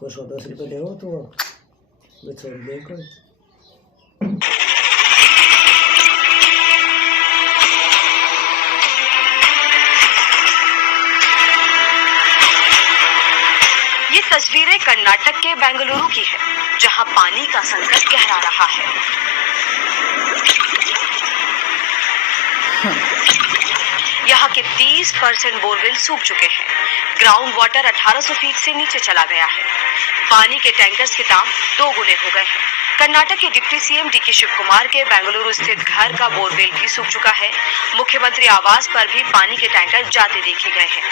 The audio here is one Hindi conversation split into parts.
कोई 110 रुपये दे तो छोड़ दे कोई। ये तस्वीरें कर्नाटक के बेंगलुरु की है, जहां पानी का संकट गहरा रहा है। यहाँ के 30% बोरवेल सूख चुके हैं। ग्राउंड वाटर 1800 फीट से नीचे चला गया है। पानी के टैंकर्स के दाम 2 गुने हो गए हैं। कर्नाटक के deputy CM DK Shiv Kumar के बेंगलुरु स्थित घर का बोरवेल भी सूख चुका है। मुख्यमंत्री आवास पर भी पानी के टैंकर जाते देखे गए हैं।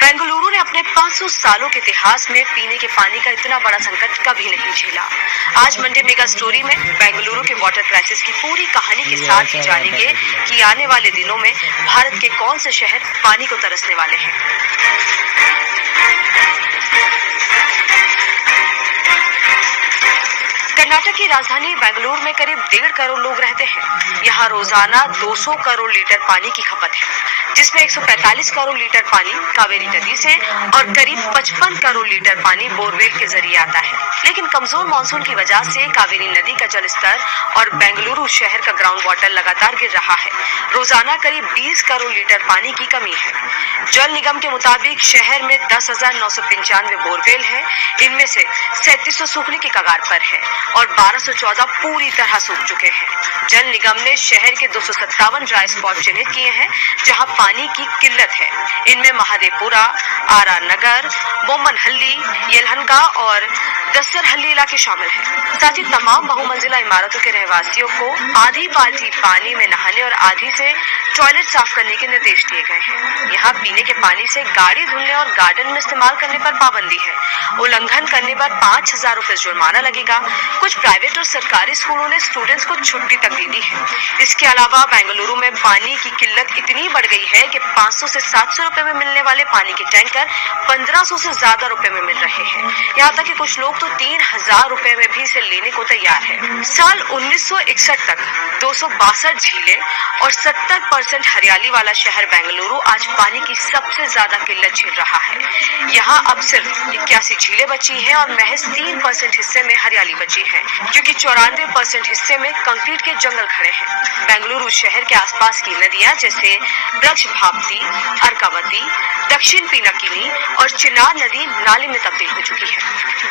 बेंगलुरु ने अपने 500 सालों के इतिहास में पीने के पानी का इतना बड़ा संकट कभी नहीं झेला। आज मंडे मेगा स्टोरी में बेंगलुरु के वाटर क्राइसिस की पूरी कहानी के साथ ही जानेंगे कि आने वाले दिनों में भारत के कौन से शहर पानी को तरसने वाले हैं। कर्नाटक की राजधानी बेंगलुरु में करीब 1.5 करोड़ लोग रहते हैं। यहाँ रोजाना 200 करोड़ लीटर पानी की खपत है, जिसमें 145 करोड़ लीटर पानी कावेरी नदी से और करीब 55 करोड़ लीटर पानी बोरवेल के जरिए आता है। लेकिन कमजोर मानसून की वजह से कावेरी नदी का जलस्तर और बेंगलुरु शहर का ग्राउंड वाटर लगातार गिर रहा है। रोजाना करीब 20 करोड़ लीटर पानी की कमी है। जल निगम के मुताबिक शहर में 10,995 बोरवेल है। इनमें से 3700 सूखने की कगार पर है और 1214 पूरी तरह सूख चुके हैं। जल निगम ने शहर के 257 ड्राई स्पॉट चिन्हित किए हैं, जहां पानी की किल्लत है। इनमें महादेवपुरा, आरा नगर, बोमनहल्ली, येलहनका और दस्सरहल्ली इलाके शामिल हैं। साथ ही तमाम बहुमंजिला इमारतों के रहवासियों को आधी बाल्टी पानी में नहाने और आधी से टॉयलेट साफ करने के निर्देश दिए गए हैं। यहाँ पीने के पानी से गाड़ी धुलने और गार्डन में इस्तेमाल करने पर पाबंदी है। उल्लंघन करने पर 5,000 रुपए जुर्माना लगेगा। कुछ प्राइवेट और सरकारी स्कूलों ने स्टूडेंट्स को छुट्टी तक दे दी है। इसके अलावा बेंगलुरु में पानी की किल्लत इतनी बढ़ गई है कि 500 से 700 रुपए में मिलने वाले पानी के टैंकर 1500 से ज्यादा रुपए में मिल रहे हैं। यहाँ तक कि कुछ लोग तो 3,000 रुपए में भी इसे लेने को तैयार है। साल 1961 तक 262 झीलें और 70% हरियाली वाला शहर बेंगलुरु आज पानी की सबसे ज्यादा किल्लत झेल रहा है। यहाँ अब सिर्फ 81 झीलें बची हैं और महज 3% हिस्से में हरियाली बची है, क्योंकि 94% हिस्से में कंक्रीट के जंगल खड़े हैं। बेंगलुरु शहर के आसपास की नदियां जैसे ब्रज भापती, अर्कावती, दक्षिण पिनाकिनी और चिनार नदी नाले में तब्दील हो चुकी है।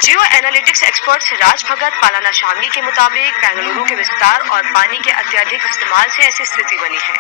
जियो एनालिटिक्स एक्सपर्ट्स राज भगत पालाना शामी के मुताबिक बेंगलुरु के विस्तार और पानी के अत्यधिक इस्तेमाल से ऐसी स्थिति बनी है।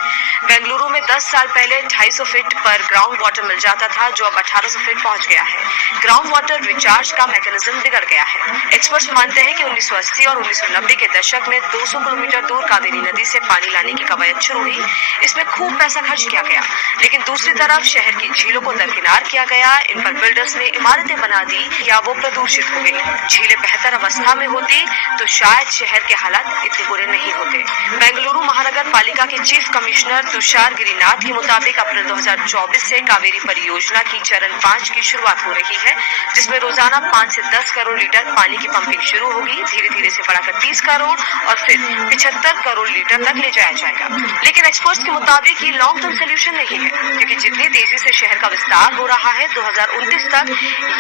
बेंगलुरु में 10 साल पहले 250 फीट पर ग्राउंड वाटर मिल जाता था, जो अब 1800 फीट पहुंच गया है। ग्राउंड वाटर रिचार्ज का मैकेनिज्म बिगड़ गया है। एक्सपर्ट्स मानते हैं कि 1980 और 1990 के दशक में 200 किलोमीटर दूर कावेरी नदी से पानी लाने की कवायद शुरू हुई। इसमें खूब पैसा खर्च किया गया, लेकिन दूसरी तरफ शहर की झीलों को दरकिनार किया गया। इन पर बिल्डर्स ने इमारतें बना दी या वो प्रदूषित हो गई। झीलें बेहतर अवस्था में होती तो शायद शहर के हालात इतने बुरे नहीं होते। बेंगलुरु महानगर पालिका के चीफ कमिश्नर तुषार गिरिनाथ के मुताबिक अप्रैल 2024 से कावेरी परियोजना की चरण 5 की शुरुआत हो रही है, जिसमें रोजाना 5 से 10 करोड़ लीटर पानी की पंपिंग शुरू होगी। धीरे धीरे से बढ़ाकर 30 करोड़ और फिर 75 करोड़ लीटर तक ले जाया जाएगा। लेकिन एक्सपर्ट्स के मुताबिक ये लॉन्ग टर्म सोल्यूशन नहीं है, क्योंकि जितनी तेजी से शहर का विस्तार हो रहा है 2029 तक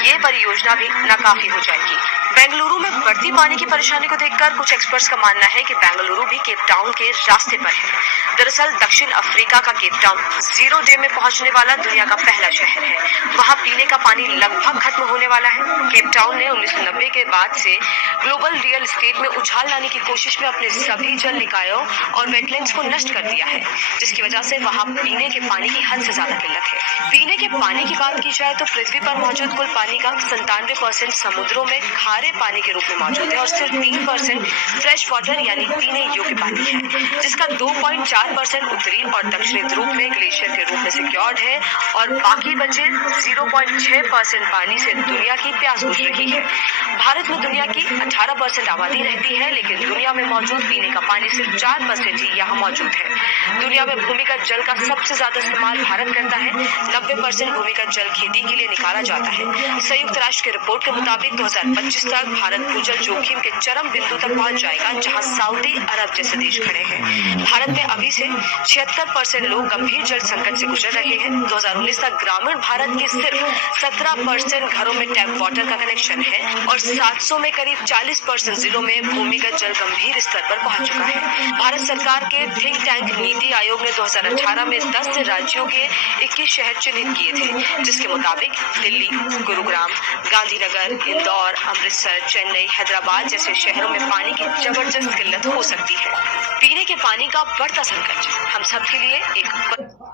ये परियोजना भी नाकाफी हो जाएगी। बेंगलुरु में बढ़ती पानी की परेशानी को देखकर कुछ एक्सपर्ट्स का मानना है कि बेंगलुरु भी केप टाउन के रास्ते पर है। दरअसल दक्षिण अफ्रीका का केप टाउन 0 डे में पहुंचने वाला दुनिया का पहला शहर है। वहां पीने का पानी लगभग खत्म होने वाला है। केप टाउन ने 1990 के बाद से ग्लोबल रियल एस्टेट में उछाल लाने की कोशिश में अपने सभी जल निकायों और वेटलैंड्स को नष्ट कर दिया है, जिसकी वजह से वहां पीने के पानी की हद से ज्यादा किल्लत है। पीने के पानी की बात की जाए तो पृथ्वी पर मौजूद कुल पानी का 97% समुद्रों में खारे पानी के रूप में मौजूद है और सिर्फ 3% फ्रेश वाटर यानी पीने योग्य पानी है, जिसका 2.4% उत्तरी और दक्षिणी ध्रुव में ग्लेशियर के रूप में सिक्योर्ड है और बाकी बचे 0.6% पानी से दुनिया की प्यास बुझ रही है। भारत में दुनिया की 18% आबादी रहती है, लेकिन दुनिया में मौजूद पीने का पानी सिर्फ 4% ही यहाँ मौजूद है। दुनिया में भूमिगत जल का सबसे ज्यादा इस्तेमाल भारत करता है। 90% भूमिगत जल खेती के लिए निकाला जाता है। संयुक्त राष्ट्र की रिपोर्ट के मुताबिक 2025 तक भारत भूजल जोखिम के चरम बिंदु तक पहुंच जाएगा, जहां सऊदी अरब जैसे देश खड़े हैं। भारत में अभी से 76% लोग गंभीर जल संकट से गुजर रहे हैं। 2019 तक ग्रामीण भारत के सिर्फ 17% घरों में टैप वाटर का कनेक्शन है और 700 में करीब 40% जिलों में भूमिगत जल गंभीर स्तर पर पहुंच चुका है। भारत सरकार के थिंक टैंक नीति आयोग ने 2018 में 10 राज्यों के 21 शहर चिन्हित किए थे, जिसके मुताबिक दिल्ली, गुरुग्राम, गांधीनगर, इंदौर, अमृतसर, चेन्नई, हैदराबाद जैसे शहरों में पानी की जबरदस्त किल्लत हो सकती है। पीने के पानी का बढ़ता संकट हम सबके लिए एक